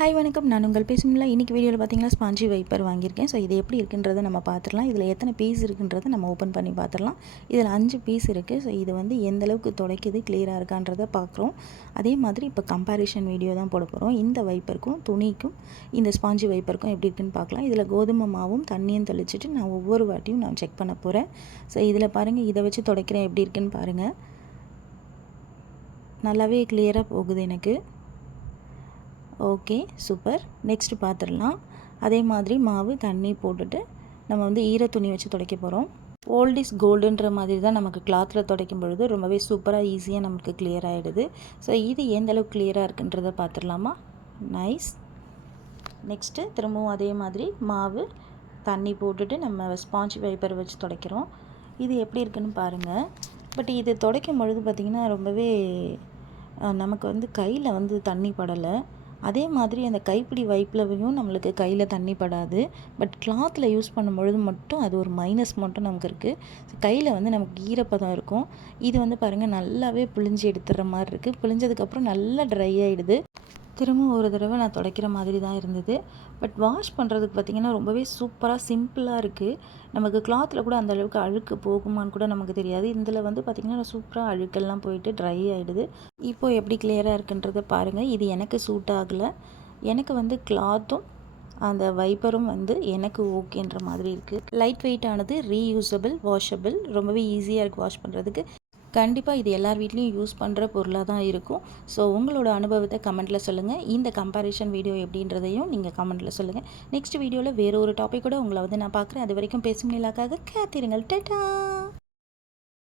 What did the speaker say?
Hi வணக்கம். நான் உங்கள் பேசுமில்ல. இன்றைக்கி வீடியோவில் பார்த்தீங்கன்னா ஸ்பாஞ்சி வைப்பர் வாங்கியிருக்கேன். ஸோ இது எப்படி இருக்குன்றதை நம்ம பார்த்துடலாம். இதில் எத்தனை பீஸ் இருக்குன்றதை நம்ம ஓப்பன் பண்ணி பார்த்துடலாம். இதில் 5 பீஸ் இருக்குது. ஸோ இது வந்து எந்த அளவுக்கு துடைக்குது, கிளியராக இருக்கான்றதை பார்க்குறோம். அதே மாதிரி இப்போ கம்பேரிஷன் வீடியோ தான் போட போகிறோம். இந்த வைப்பருக்கும் துணிக்கும் இந்த ஸ்பாஞ்சி வைப்பருக்கும் எப்படி இருக்குன்னு பார்க்கலாம். இதில் கோதுமை மாவும் தண்ணியும் தெளிச்சிட்டு நான் ஒவ்வொரு வாட்டியும் நான் செக் பண்ண போகிறேன். ஸோ இதில் பாருங்கள், இதை வச்சு துடைக்கிறேன் எப்படி இருக்குன்னு பாருங்கள். நல்லாவே கிளியராக போகுது எனக்கு. Okay, super. நெக்ஸ்ட்டு பார்த்துடலாம். அதே மாதிரி மாவு தண்ணி போட்டுட்டு நம்ம வந்து ஈர துணி வச்சு துடைக்க போகிறோம். ஓல்ட் இஸ் கோல்டுன்ற மாதிரி தான் நமக்கு கிளாத்தில் துடைக்கும் பொழுது ரொம்பவே சூப்பராக ஈஸியாக நமக்கு கிளியர் ஆகிடுது. ஸோ இது எந்த அளவுக்கு கிளியராக இருக்குன்றதை பார்த்துடலாமா? நைஸ். நெக்ஸ்ட்டு திரும்பவும் அதே மாதிரி மாவு தண்ணி போட்டுட்டு நம்ம ஸ்பாஞ்ச் வைப்பர் வச்சு துடைக்கிறோம். இது எப்படி இருக்குன்னு பாருங்கள். பட் இது துடைக்கும் பொழுது பார்த்திங்கன்னா ரொம்பவே நமக்கு வந்து கையில் வந்து தண்ணி படலை. அதே மாதிரி அந்த கைப்பிடி வைப்லவையும் நம்மளுக்கு கையில் தண்ணி படாது. பட் கிளாத்தில் யூஸ் பண்ணும்பொழுது மட்டும் அது ஒரு மைனஸ் மட்டும் நமக்கு இருக்குது. கையில் வந்து நமக்கு ஈரப்பதம் இருக்கும். இது வந்து பாருங்கள், நல்லாவே பிழிஞ்சு எடுத்துடுற மாதிரி இருக்குது. பிழிஞ்சதுக்கப்புறம் நல்லா ட்ரை ஆகிடுது. திரும்ப ஒரு தடவை நான் துடைக்கிற மாதிரி தான் இருந்தது. பட் வாஷ் பண்ணுறதுக்கு பார்த்திங்கன்னா ரொம்பவே சூப்பராக சிம்பிளாக இருக்குது. நமக்கு கிளாத்தில் கூட அந்த அளவுக்கு அழுக்கு போகுமான்னு கூட நமக்கு தெரியாது. இதில் வந்து பார்த்திங்கன்னா சூப்பராக அழுக்கெல்லாம் போயிட்டு ட்ரை ஆகிடுது. இப்போது எப்படி கிளியராக இருக்குன்றதை பாருங்கள். இது எனக்கு சூட் ஆகலை. எனக்கு வந்து கிளாத்தும் அந்த வைப்பரும் வந்து எனக்கு ஓகேன்ற மாதிரி இருக்குது. லைட் வெயிட்டானது, ரீயூசபிள், வாஷபிள், ரொம்பவே ஈஸியாக இருக்குது வாஷ் பண்ணுறதுக்கு. கண்டிப்பாக இது எல்லார் வீட்லேயும் யூஸ் பண்ணுற பொருளாக தான் இருக்கும். ஸோ உங்களோட அனுபவத்தை கமெண்ட்டில் சொல்லுங்கள். இந்த கம்பேரிஷன் வீடியோ எப்படின்றதையும் நீங்கள் கமெண்ட்டில் சொல்லுங்கள். நெக்ஸ்ட் வீடியோவில் வேறு ஒரு டாபிக் கூட உங்களை வந்து நான் பார்க்குறேன். அது வரைக்கும் பேசும் நிலாக்காக காத்திருங்கள். டட்டா.